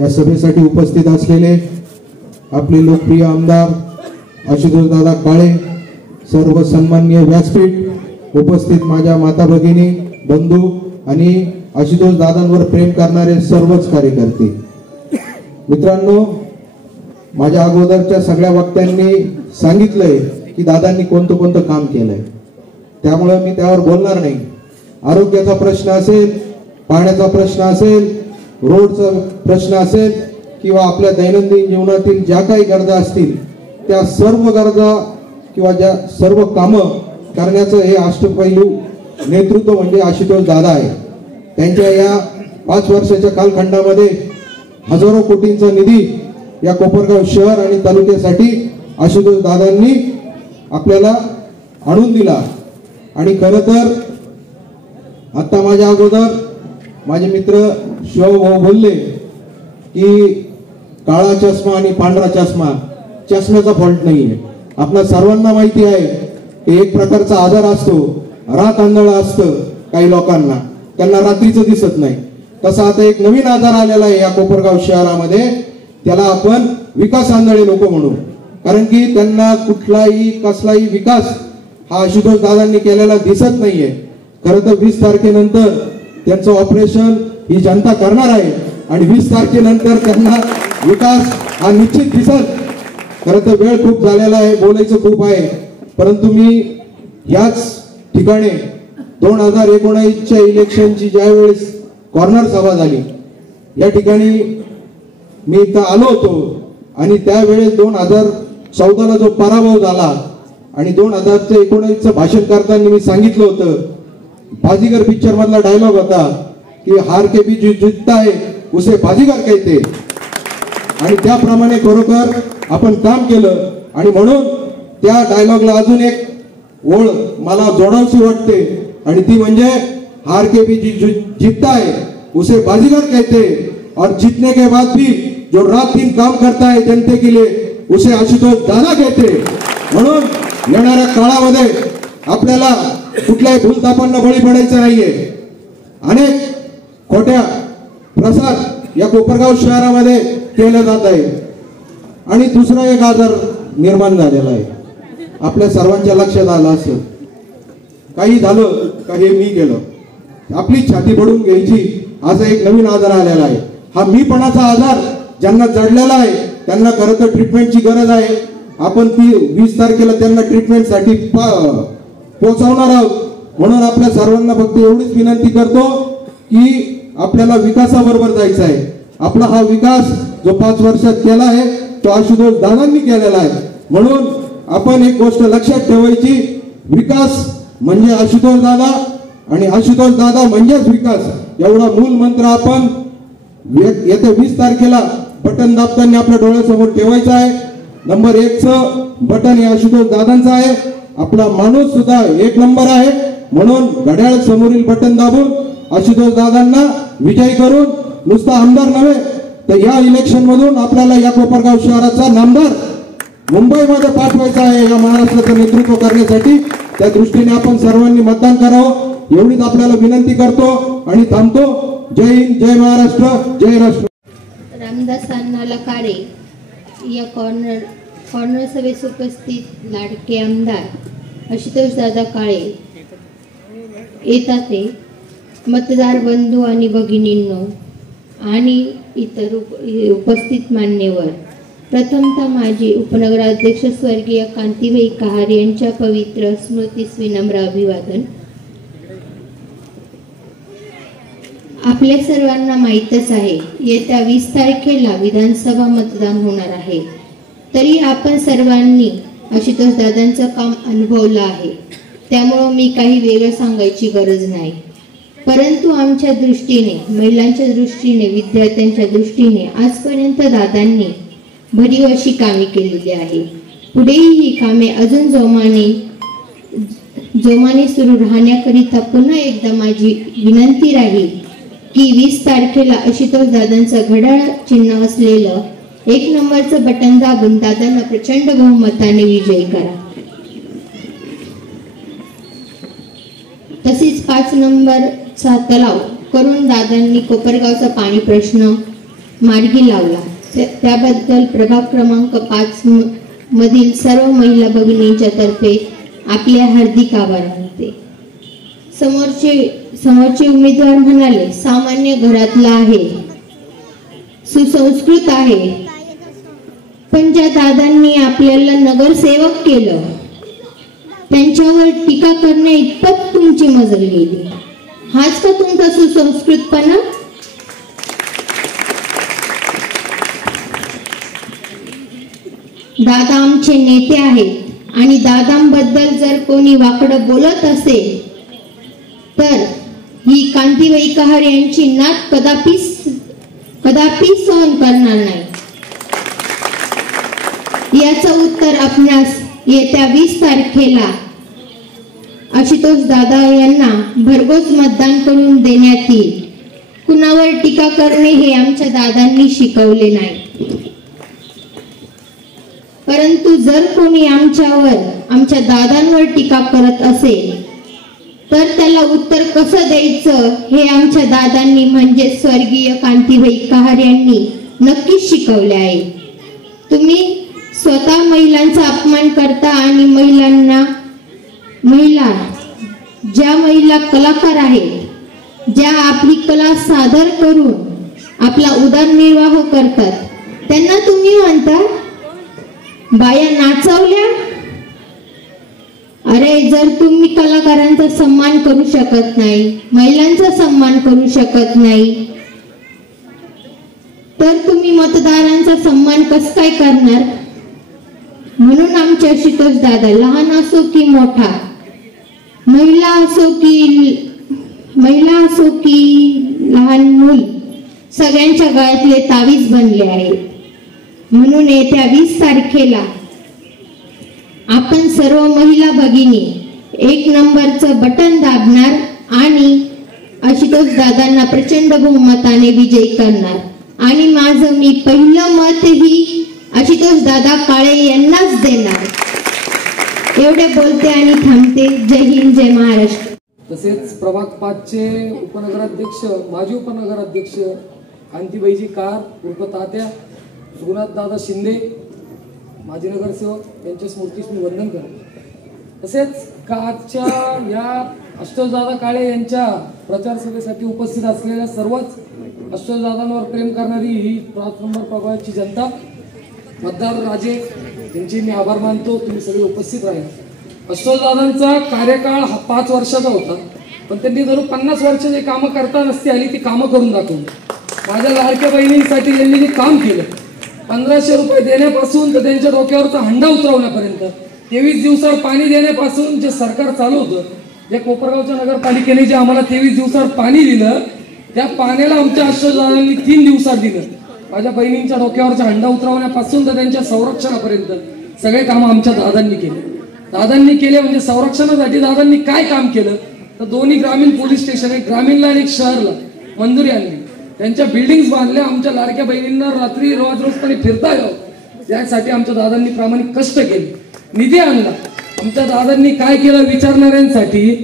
या सभेसाठी उपस्थित असलेले आपले लोकप्रिय आमदार आशुतोष दादा काळे, सर्व सन्माननीय व्यासपीठ उपस्थित माझ्या माता भगिनी, बंधू आणि आशुतोष दादांवर प्रेम करणारे सर्वच कार्यकर्ते. मित्रांनो, माझ्या अगोदरच्या सगळ्या वक्त्यांनी सांगितलंय की दादांनी कोणतं कोणतं काम केलंय, त्यामुळे मी त्यावर बोलणार नाही. आरोग्याचा प्रश्न असेल, पाण्याचा प्रश्न असेल, रोडचा प्रश्न असेल किंवा आपल्या दैनंदिन जीवनातील ज्या काही गरजा असतील त्या सर्व गरजा किंवा ज्या सर्व कामं करण्याचं हे अष्टपैलू नेतृत्व म्हणजे आशुतोष दादा आहे. त्यांच्या या 5 वर्षाच्या कालखंडामध्ये हजारो कोटींचा निधी या कोपरगाव शहर आणि तालुक्यासाठी आशुतोष दादांनी आपल्याला आणून दिला. आणि खरं तर आता माझ्या अगोदर माझे मित्र शिवभाऊ बोलले की काळा चष्मा आणि पांढरा चष्मा, चष्म्याचा फॉल्ट नाहीये. आपल्या सर्वांना माहिती आहे की एक प्रकारचा आजार असतो, रात आंधळा असतं काही लोकांना, त्यांना रात्रीचं दिसत नाही. तसा आता एक नवीन आजार आलेला आहे या कोपरगाव शहरामध्ये, त्याला आपण विकास आंधळे लोक म्हणू. कारण की त्यांना कुठलाही कसलाही विकास हा आशुतोष दादांनी केलेला दिसत नाहीये. खरं तर 20 तारखेनंतर त्यांचं ऑपरेशन ही जनता करणार आहे आणि 20 तारखेनंतर त्यांना विकास हा निश्चित दिसत. खरं तर वेळ खूप झालेला आहे, बोलायचं खूप आहे, परंतु मी याच ठिकाणी 2019च्या इलेक्शनची ज्या वेळेस कॉर्नर सभा झाली या ठिकाणी मी इथं आलो होतो आणि त्यावेळेस 2014ला जो पराभव झाला आणि 2019चं भाषण करताना मी सांगितलं होतं, बाजीगर पिक्चर मधला डायलॉग होता की हार के भी जो जीतता है उसे बाजीगर कहते. आणि त्याप्रमाणे खरोखर आपण काम केलं आणि म्हणून त्या डायलॉगला अजून एक ओळ मला जोडावीशी वाटते आणि ती म्हणजे हार के भी जो जीतता है उसे बाजीगर कहते और जीतने के बाद भी जो रात दिन काम करता है जनते के लिए उसे आशुतोष दादा कहते. म्हणून येणाऱ्या काळामध्ये आपल्याला कुठल्याही भूलथापांना बळी पडायचं नाहीये. अनेक खोट्या प्रसार या कोपरगाव शहरामध्ये केले जात आहे आणि दुसरा एक आजार निर्माण झालेला आहे. आपल्या सर्वांच्या लक्षात आलं असेल, काही झालं का हे मी केलं, आपली छाती बडून घ्यायची असा एक नवीन आजार आलेला आहे. हा मीपणाचा आजार ज्यांना जडलेला आहे त्यांना खरं तर ट्रीटमेंटची गरज आहे. आपण ती 20 तारखेला त्यांना ट्रीटमेंटसाठी पोहोचवणार आहोत. म्हणून आपल्या सर्वांना फक्त एवढीच विनंती करतो की आपल्याला विकासाबरोबर जायचं आहे. आपला हा विकास जो 5 वर्षात केला आहे तो आशुतोष दादांनी केलेला आहे. म्हणून आपण एक गोष्ट लक्षात ठेवायची, विकास म्हणजे आशुतोष दादा आणि आशुतोष दादा म्हणजेच विकास, एवढा मूल मंत्र आपण येत्या 20 तारखेला बटन दाबताना आपल्या डोळ्यासमोर ठेवायचं आहे. नंबर 1चं बटन हे आशुतोष दादांचं आहे. आपला माणूस सुद्धा 1 नंबर आहे. म्हणून घड्याळ समोरील बटन दाबून आशुतोष दादांना विजयी करून नुसता आमदार नव्हे तर या इलेक्शन मधून आपल्याला या कोपरगाव शहराचा नामदार मुंबईमध्ये पाठवायचा आहे या महाराष्ट्राचं नेतृत्व करण्यासाठी. त्या दृष्टीने आपण सर्वांनी मतदान करावं एवढीच आपल्याला विनंती करतो आणि थांबतो. जय हिंद, जय महाराष्ट्र, जय राष्ट्र. रामदास अण्णाला काळे या कॉर्नर सभेस उपस्थित लाडके आमदार आशुतोष दादा काळे येतात ते मतदार बंधू आणि भगिनींनो आणि इतर उपस्थित मान्यवर, प्रथमतः माजी उपनगराध्यक्ष स्वर्गीय कांतीबाई कहार यांच्या पवित्र स्मृतीस विनम्र अभिवादन. आपल्या सर्वांना माहीतच आहे येत्या 20 तारखेला विधानसभा मतदान होणार आहे. तरी आपण सर्वांनी आशुतोष दादांचं काम अनुभवलं आहे, त्यामुळं मी काही वेगळं सांगायची गरज नाही. परंतु आमच्या दृष्टीने, महिलांच्या दृष्टीने, विद्यार्थ्यांच्या दृष्टीने आजपर्यंत दादांनी भरीव अशी कामे केलेली आहे. पुढेही ही कामे अजून जोमाने सुरू राहण्याकरिता पुन्हा एकदा माझी विनंती राहील की 20 तारखेला आशुतोष दादांचं घड्याळ चिन्ह असलेलं 1 नंबरचं बटन दाबून दादांना प्रचंड बहुमताने विजयी करा. तसेच 5 नंबरचा तलाव करून दादांनी कोपरगावचा पाणी प्रश्न मार्गी लावला। त्याबद्दल प्रभाग क्रमांक 5 मधील सर्व महिला भगिनींच्या तर्फे आपले हार्दिक आभार मानते। समोरचे उमेदवार म्हणाले, सामान्य घरातला आहे, सुसंस्कृत आहे, पण ज्या दादांनी आपल्याला नगरसेवक केलं त्यांच्यावर टीका करणे इतपत तुमची मजल गेली। हाच का तुमचा सुसंस्कृतपणा? दादा आमचे नेते आहेत आणि दादांबद्दल जर कोणी वाकडं बोलत असेल तर ही कांतीबाई कहार यांची नात कदापि सहन करणार नाही। याचं उत्तर आपणास येत्या 20 तारखेला आशुतोष दादा यांना भरघोस मतदान करून देण्यात येईल। कुणावर टीका करणे हे आमच्या दादांनी शिकवले नाही, परंतु जर कोणी आमच्या दादांवर टीका करत असेल तर त्याला उत्तर कसं द्यायचं हे आमच्या दादांनी म्हणजे स्वर्गीय कांतीबाई कहार यांनी नक्कीच शिकवले आहे। तुम्ही स्वतः महिलांचा अपमान करता आणि ज्या महिला कलाकार आहेत, ज्या आपली कला सादर करून आपला उदरनिर्वाह करतात, त्यांना तुम्ही म्हणता बाया नाचवल्या। अरे, जर तुम्ही कलाकारांचा सन्मान करू शकत नाही, महिलांचा सन्मान करू शकत नाही, तर तुम्ही मतदारांचा सन्मान कसं काय करणार? म्हणून आमचे आशुतोष दादा, लहान असो की मोठा, महिला असो की लहान मूल, सगळ्यांच्या गळ्यातले तावीज बनले आहेत। म्हणून येत्या 20 तारखेला आपण सर्व महिला भगिनी 1 नंबरचं बटन दाबणार आणि आशुतोष दादांना प्रचंड बहुमताने विजयी करणार। आणि माझं मी पहिलं मत ही आशुतोष दादा काळे यांनाच देणार। एवढे बोलते आणि थांबते। जय हिंद, जय महाराष्ट्र। तसेच प्रभाग 5चे उपनगराध्यक्ष, माजी उपनगराध्यक्ष कांतीबाईजी कार उर्फ तात्या, रघुनाथ दादा शिंदे, माजी नगरसेवक, यांच्या स्मृतीस मी वंदन करतो। तसेच आजच्या या आशुतोष दादा काळे यांच्या प्रचार सभेसाठी उपस्थित असलेल्या सर्वच आशुतोष दादांवर प्रेम करणारी ही 5 नंबर प्रभागाची जनता, मतदार राजे, त्यांचे मी आभार मानतो। तुम्ही सगळे उपस्थित राहिले। आशुतोष दादांचा कार्यकाळ हा 5 वर्षाचा होता, पण त्यांनी जरूर 50 वर्ष जे कामं करता नसती आली ती कामं करून दाखवली। माझ्या लाडक्या बहिणींसाठी त्यांनी जे काम केलं, 1500 रुपये देण्यापासून तर त्यांच्या डोक्यावरचा हंडा उतरवण्यापर्यंत, 23 दिवसात पाणी देण्यापासून जे सरकार चालू होतं, जे कोपरगावच्या नगरपालिकेने जे आम्हाला 23 दिवसात पाणी दिलं, त्या पाण्याला आमच्या आशुतोष दादांनी 3 दिवसात दिलं। माझ्या बहिणींच्या डोक्यावरचा हंडा उतरवण्यापासून तर त्यांच्या संरक्षणापर्यंत सगळे काम आमच्या दादांनी केले। म्हणजे संरक्षणासाठी दादांनी काय काम केलं तर 2 ग्रामीण पोलीस स्टेशन, एक ग्रामीणला आणि एक शहरला मंजुरी आणली, त्यांच्या बिल्डिंग्स बांधल्या। आमच्या लाडक्या बहिणींना रात्री रोजपणे फिरता यावं यासाठी आमच्या दादांनी प्रामाणिक कष्ट केले, निधी आणला। आमच्या दादांनी काय केलं विचारणाऱ्यांसाठी,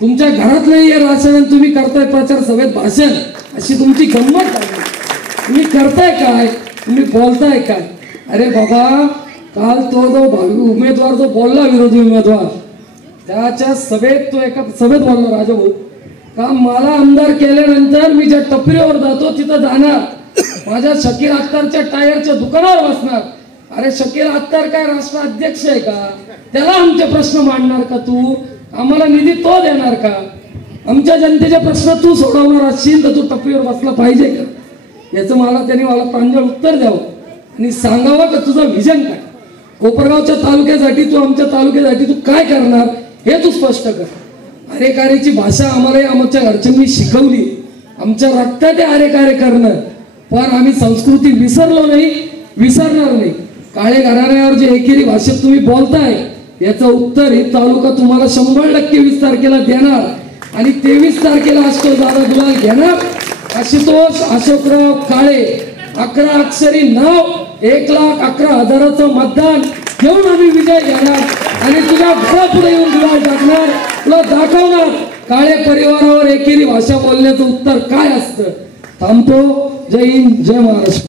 तुमच्या घरात नाही आहे राशन, तुम्ही करताय प्रचार सभेत भाषण, अशी तुमची गंमत आहे। तुम्ही करताय काय, तुम्ही बोलताय काय? अरे बाबा, काल तो जो उमेदवार जो बोलला, विरोधी उमेदवार, त्याच्या सभेत तो एका सभेत बोलला, राजाभाऊ का मला आमदार केल्यानंतर मी ज्या टपरीवर जातो तिथं जाणार, माझ्या शकील अत्तारच्या टायरच्या दुकानावर बसणार। अरे शकील अत्तार काय राष्ट्राध्यक्ष आहे का? त्याला आमचे प्रश्न मांडणार का तू? आम्हाला निधी तो देणार का? आमच्या जनतेचे प्रश्न तू सोडवणार असशील तर तू टपरीवर बसला पाहिजे का? याचं त्यांनी मला प्रांजळ उत्तर द्यावं आणि सांगावं का तुझं व्हिजन काय, कोपरगावच्या तालुक्यासाठी, तू आमच्या तालुक्यासाठी तू काय करणार हे तू स्पष्ट कर। अरेकारेची भाषा आम्हाला आमच्या घरच्यांनी शिकवली, आमच्या रक्तात अरेकारे करणं, पण आम्ही संस्कृती विसरलो नाही, विसरणार नाही। काळे घराण्यावर जे एकेरी भाषेत तुम्ही बोलताय याचं उत्तर हे तालुका तुम्हाला 100% 20 तारखेला देणार आणि 23 तारखेला आशुतोष दादा गुलाल घेणार। आशुतोष अशोकराव काळे 11 अक्षरी नाव, 1,11,000चं मतदान घेऊन आम्ही विजय घेणार आणि तुझ्या घरापुढे येऊन गुलाल टाकणार, तुला दाखवणार काळे परिवारावर एकेरी भाषा बोलण्याचं उत्तर काय असतं। थांबतो। जय हिंद, जय महाराष्ट्र।